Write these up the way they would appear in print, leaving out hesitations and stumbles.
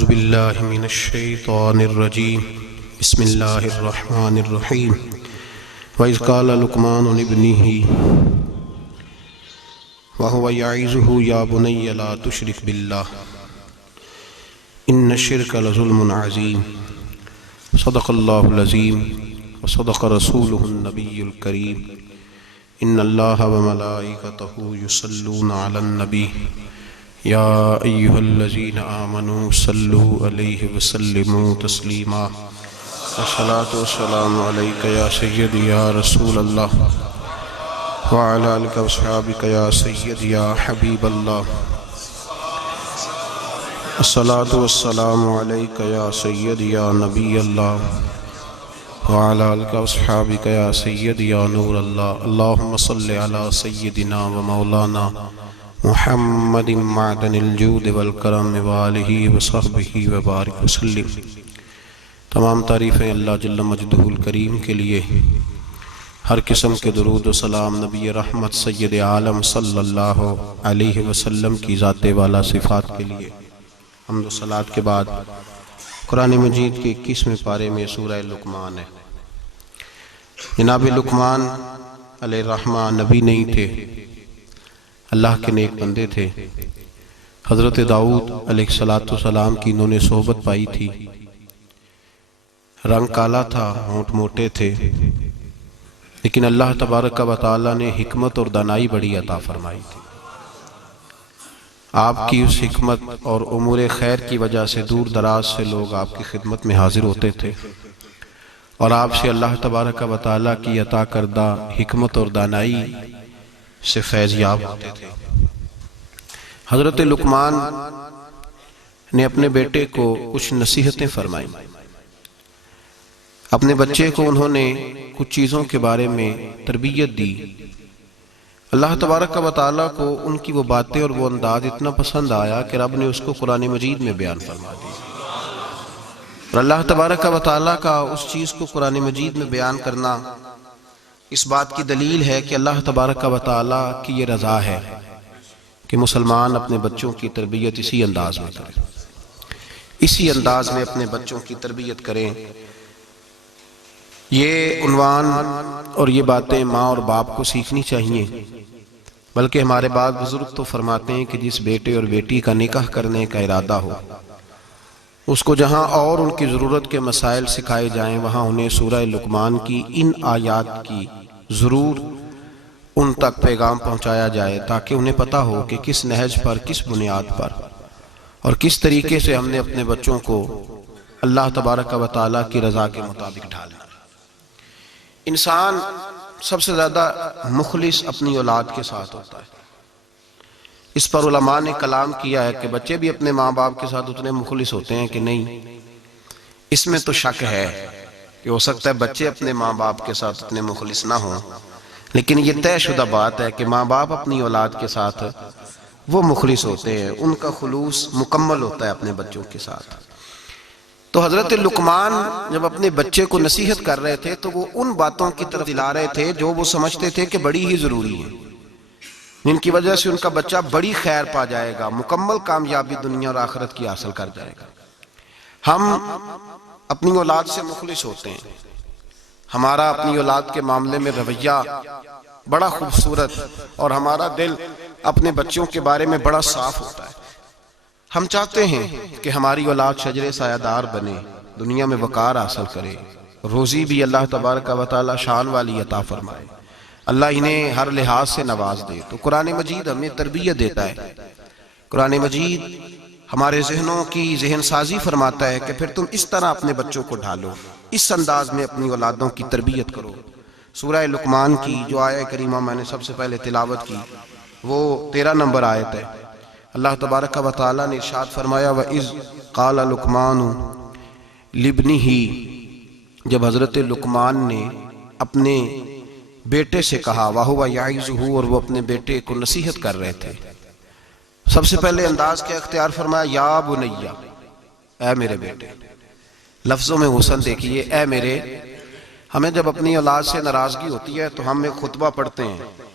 اعوذ باللہ من الشیطان الرجیم بسم اللہ الرحمن الرحیم وَإِذْ قَالَ لُقْمَانُ لِابْنِهِ وَهُوَ يَعِظُهُ يَا بُنَيَّ لَا تُشْرِكْ بِاللَّهِ إِنَّ الشِّرْكَ لَظُلْمٌ عَظِيمٌ صدق اللہ العظیم وصدق رسولہ النبی الکریم ان اللہ وملائکتہ یصلون علی النبی یا ایہا الذین آمنوا صلوا علیہ وسلموا تسلیما والصلاة والسلام علیک یا سیدی یا رسول اللہ وعلی آلک واصحابک یا سیدی یا حبیب اللہ الصلاة والسلام علیک یا سیدی یا نبی اللہ وعلی آلک واصحابک یا سیدی یا نور اللہ اللہم صلی علی سیدنا و مولانا محمد معدن الجود والکرم وآلہ وصحبہ وبارک وسلم۔ تمام تعریفیں اللہ جل مجدہ الکریم کے لیے، ہر قسم کے درود و سلام نبی رحمت سید عالم صلی اللہ علیہ وسلم کی ذات والا صفات کے لیے۔ حمد و صلاۃ کے بعد قرآن مجید کے 21ویں پارے میں سورہ لقمان ہے۔ جناب لقمان علیہ الرحمہ نبی نہیں تھے، اللہ کے نیک بندے تھے۔ حضرت داؤد علیہ السلام کی انہوں نے صحبت پائی تھی۔ رنگ کالا تھا، ہونٹ موٹے تھے، لیکن اللہ تبارک و تعالی نے حکمت اور دانائی بڑی عطا فرمائی تھی۔ آپ کی اس حکمت اور امور خیر کی وجہ سے دور دراز سے لوگ آپ کی خدمت میں حاضر ہوتے تھے اور آپ سے اللہ تبارک و تعالی کی عطا کردہ حکمت اور دانائی سے فیض یاب ہوتے تھے۔ حضرت لقمان نے اپنے بیٹے کو کچھ نصیحتیں فرمائیں۔ اپنے بچے کو انہوں نے کچھ چیزوں کے بارے میں تربیت دی۔ اللہ تبارک و تعالیٰ کو ان کی وہ باتیں اور وہ انداز اتنا پسند آیا کہ رب نے اس کو قرآن مجید میں بیان فرما دی۔ اور اللہ تبارک و تعالیٰ کا اس چیز کو قرآن مجید میں بیان کرنا اس بات کی دلیل ہے کہ اللہ تبارک و تعالیٰ کی یہ رضا ہے کہ مسلمان اپنے بچوں کی تربیت اسی انداز میں کریں، اسی انداز میں اپنے بچوں کی تربیت کریں۔ یہ عنوان اور یہ باتیں ماں اور باپ کو سیکھنی چاہیے، بلکہ ہمارے بعض بزرگ تو فرماتے ہیں کہ جس بیٹے اور بیٹی کا نکاح کرنے کا ارادہ ہو، اس کو جہاں اور ان کی ضرورت کے مسائل سکھائے جائیں، وہاں انہیں سورہ لقمان کی ان آیات کی ضرور ان تک پیغام پہنچایا جائے، تاکہ انہیں پتہ ہو کہ کس نہج پر، کس بنیاد پر اور کس طریقے سے ہم نے اپنے بچوں کو اللہ تبارک و تعالیٰ کی رضا کے مطابق ڈھالنا۔ انسان سب سے زیادہ مخلص اپنی اولاد کے ساتھ ہوتا ہے۔ اس پر علماء نے کلام کیا ہے کہ بچے بھی اپنے ماں باپ کے ساتھ اتنے مخلص ہوتے ہیں کہ نہیں۔ اس میں تو شک ہے کہ ہو سکتا ہے بچے اپنے ماں باپ کے ساتھ اتنے مخلص نہ ہوں، لیکن یہ طے شدہ بات ہے کہ ماں باپ اپنی اولاد کے ساتھ وہ مخلص ہوتے ہیں، ان کا خلوص مکمل ہوتا ہے اپنے بچوں کے ساتھ۔ تو حضرت لقمان جب اپنے بچے کو نصیحت کر رہے تھے تو وہ ان باتوں کی طرف دلا رہے تھے جو وہ سمجھتے تھے کہ بڑی ہی ضروری ہیں، جن کی وجہ سے ان کا بچہ بڑی خیر پا جائے گا، مکمل کامیابی دنیا اور آخرت کی حاصل کر جائے گا۔ ہم اپنی اولاد سے مخلص ہوتے ہیں، ہمارا اپنی اولاد کے معاملے میں رویہ بڑا خوبصورت اور ہمارا دل اپنے بچوں کے بارے میں بڑا صاف ہوتا ہے۔ ہم چاہتے ہیں کہ ہماری اولاد شجر سایہ دار بنے، دنیا میں وقار حاصل کرے، روزی بھی اللہ تبارک و تعالی شان والی عطا فرمائے، اللہ انہیں ہر لحاظ سے نواز دے۔ تو قرآن مجید ہمیں تربیت دیتا ہے، قرآن مجید ہمارے ذہنوں کی ذہن سازی فرماتا ہے کہ پھر تم اس طرح اپنے بچوں کو ڈھالو، اس انداز میں اپنی اولادوں کی تربیت کرو۔ سورہ لقمان کی جو آیہ کریمہ میں نے سب سے پہلے تلاوت کی وہ 13 نمبر آیت ہے۔ اللہ تبارک و تعالیٰ نے ارشاد فرمایا وَإِذْ قَالَ لُقْمَانُ لِابْنِهِ، جب حضرت لقمان نے اپنے بیٹے سے کہا، وَهُوَ يَعِظُهُ، اور وہ اپنے بیٹے کو نصیحت کر رہے تھے۔ سب سے پہلے انداز کیا اختیار فرمایا، یا بنیہ، اے میرے بیٹے۔ لفظوں میں حسن دیکھیے، اے میرے۔ ہمیں جب اپنی اولاد سے ناراضگی ہوتی ہے تو ہم ایک خطبہ پڑھتے ہیں،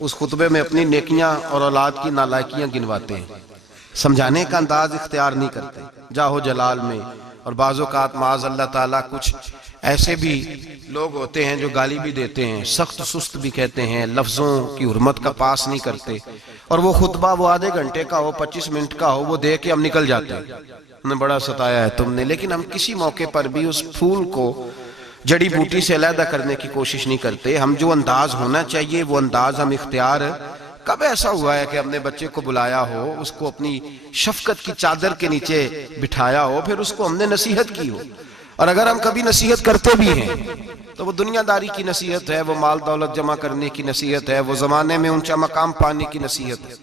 اس خطبے میں اپنی نیکیاں اور اولاد کی نالائکیاں گنواتے ہیں۔ سمجھانے کا انداز اختیار نہیں کرتے جاہو جلال میں. اور بعض اوقات معاذ اللہ تعالیٰ کچھ ایسے بھی لوگ ہوتے ہیں جو گالی بھی دیتے ہیں، سخت سست بھی کہتے ہیں، لفظوں کی حرمت کا پاس نہیں کرتے، اور وہ خطبہ وہ آدھے گھنٹے کا ہو 25 منٹ کا ہو وہ دے کے ہم نکل جاتے ہیں، ہم نے بڑا ستایا ہے تم نے. لیکن ہم کسی موقع پر بھی اس پھول کو جڑی بوٹی سے علیحدہ کرنے کی کوشش نہیں کرتے. ہم جو انداز ہونا چاہیے وہ انداز ہم اختیار. کب ایسا ہوا ہے کہ ہم نے بچے کو بلایا ہو، اس کو اپنی شفقت کی چادر کے نیچے بٹھایا ہو، پھر اس کو ہم نے نصیحت کی ہو؟ اور اگر ہم کبھی نصیحت کرتے بھی ہیں تو وہ دنیا داری کی نصیحت ہے، وہ مال دولت جمع کرنے کی نصیحت ہے، وہ زمانے میں اونچا مقام پانے کی نصیحت ہے.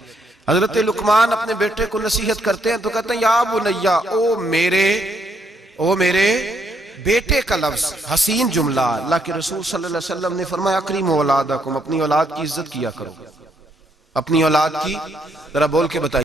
حضرت لقمان اپنے بیٹے کو نصیحت کرتے ہیں تو کہتے ہیں یا بنیا، او میرے بیٹے کا لفظ حسین جملہ. اللہ کے رسول صلی اللہ علیہ وسلم نے فرمایا اکریموا اولادکم، اپنی اولاد کی عزت کیا کرو. اپنی اولاد کی ذرا بول کے بتائیے.